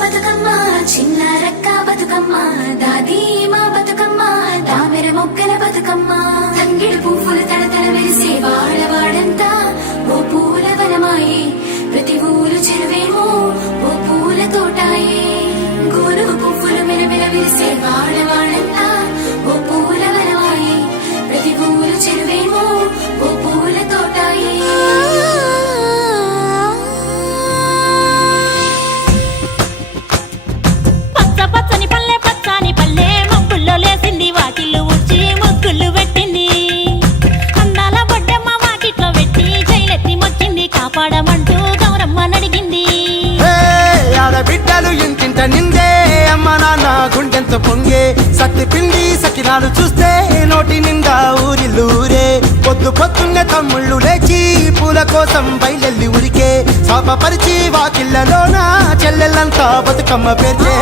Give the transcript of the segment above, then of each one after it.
బతుకమ్మ చిన్నారక్క బతుకమ్మ దాది మా బతుకమ్మ దామెర మొక్కల బతుకమ్మ తంగిడు పువ్వులు తడతడ మెరిసే వాడవాడంతా ఓ పూల వనమాయే ప్రతి ఊరు చెరువేమో ఓ పూల తోటాయే గోరుగు పువ్వులు మెరమెర విరిసే వాడవాడంతా ఓ పూల వనమాయే ప్రతి ఊరు చెరువేమో ఓ పూల తోటాయే కాపాడమంటూ గౌరమ్మ నడిగింది. ఆడబిడ్డలు ఇంటింట నిందే అమ్మ నాన్న గుండెంత పొంగే సత్తి పిండి సకినాలు చూస్తే నోటి నిండా ఊరిల్లూరే పొద్దు పొద్దున్నే తమ్ముళ్ళు లేచి పూల కోసం బయలెల్లి ఉరికే శాపపరిచి వాకిళ్ళలోన చెల్లెళ్ళంతా బతుకమ్మ పేర్చే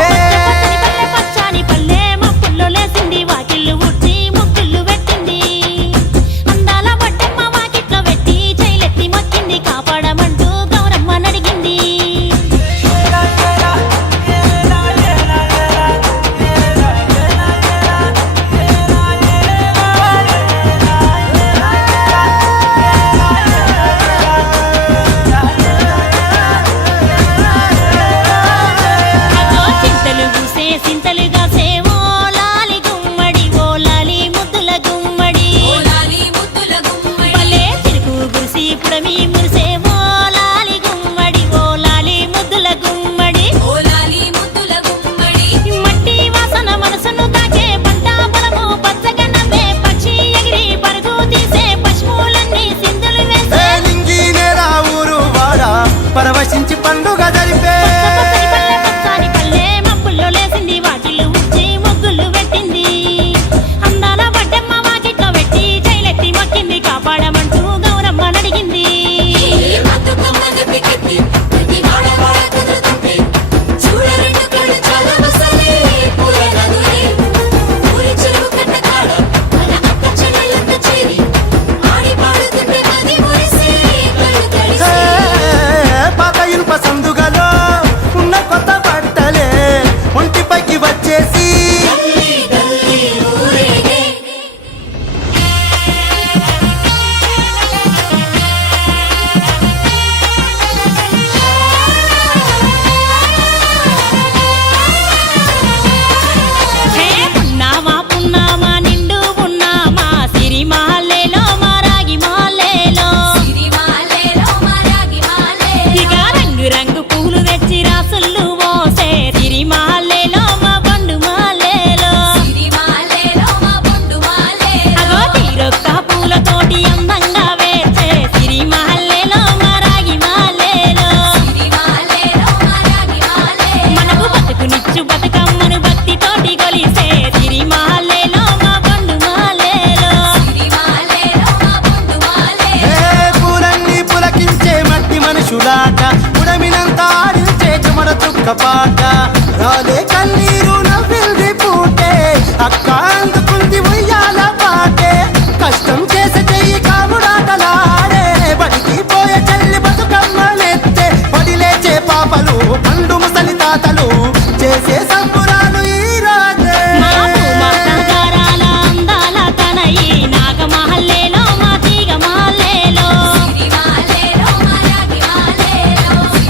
పచ్చని పల్లె మప్పుల్లో లేసింది వాకిళ్ళు ఊడ్చి ముగ్గులు పెట్టింది. అందాల బొడ్డమ్మ వాకిట్లో పెట్టి జైలెత్తి మొక్కింది కాపాడమంటూ గౌరమ్మ నడిగింది. చింతలు పూసే సింతలుగా సేవో లాలి గుమ్మడి ఓ లాలి ముద్దుల గుమ్మడి భలే చిరుకు గురిసి పుడమి మురిసే ఓ లాలి గుమ్మడి ఓ లాలి ముద్దుల గుమ్మడి మట్టి వాసన మనసును తాకే పంట పొలము పచ్చగా నవ్వే పక్షి ఎగిరి పరుగు తీసే పశువులన్నీ సింధులు వేసే నింగి నేల ఊరు వాడ పరవశించి పండుగ జరిపే పచ్చని పల్లె మబ్బుల్లో లేసింది వాకిళ్ళు ఊడ్చి ముగ్గులు పెట్టింది. అందాల బొడ్డమ్మ వాకిట్లో పెట్టి జైలెత్తి మొక్కింది కాపాడమంటూ గౌరమ్మ నడిగింది. పాత ఇనుప సందుగలో ఉన్న కొత్త బట్టలే ఒంటిపైకి వచ్చేసి హే పున్నామా పున్నామా నిండు పున్నామా సిరి మాలేలో మా రాగి మాలేలో ఇక రంగు రంగు పూలు తెచ్చి రాసులు మోసే సిరి మాలేలో మా పండు మాలేలో అగో తీరొక్క పూలతోటి అందంగా వేచే సిరి మాలేలో మా రాగి మాలేలో మనకు బతుకునిచ్చు బతుకమ్మను భక్తితోటి కొలిసే సిరి మాలేలో మా పండు మాలేలో పూలన్నీ పులకించే మట్టి మనుషులాట ఉడమినంత ఆడించే చెమడ చుక్క పాట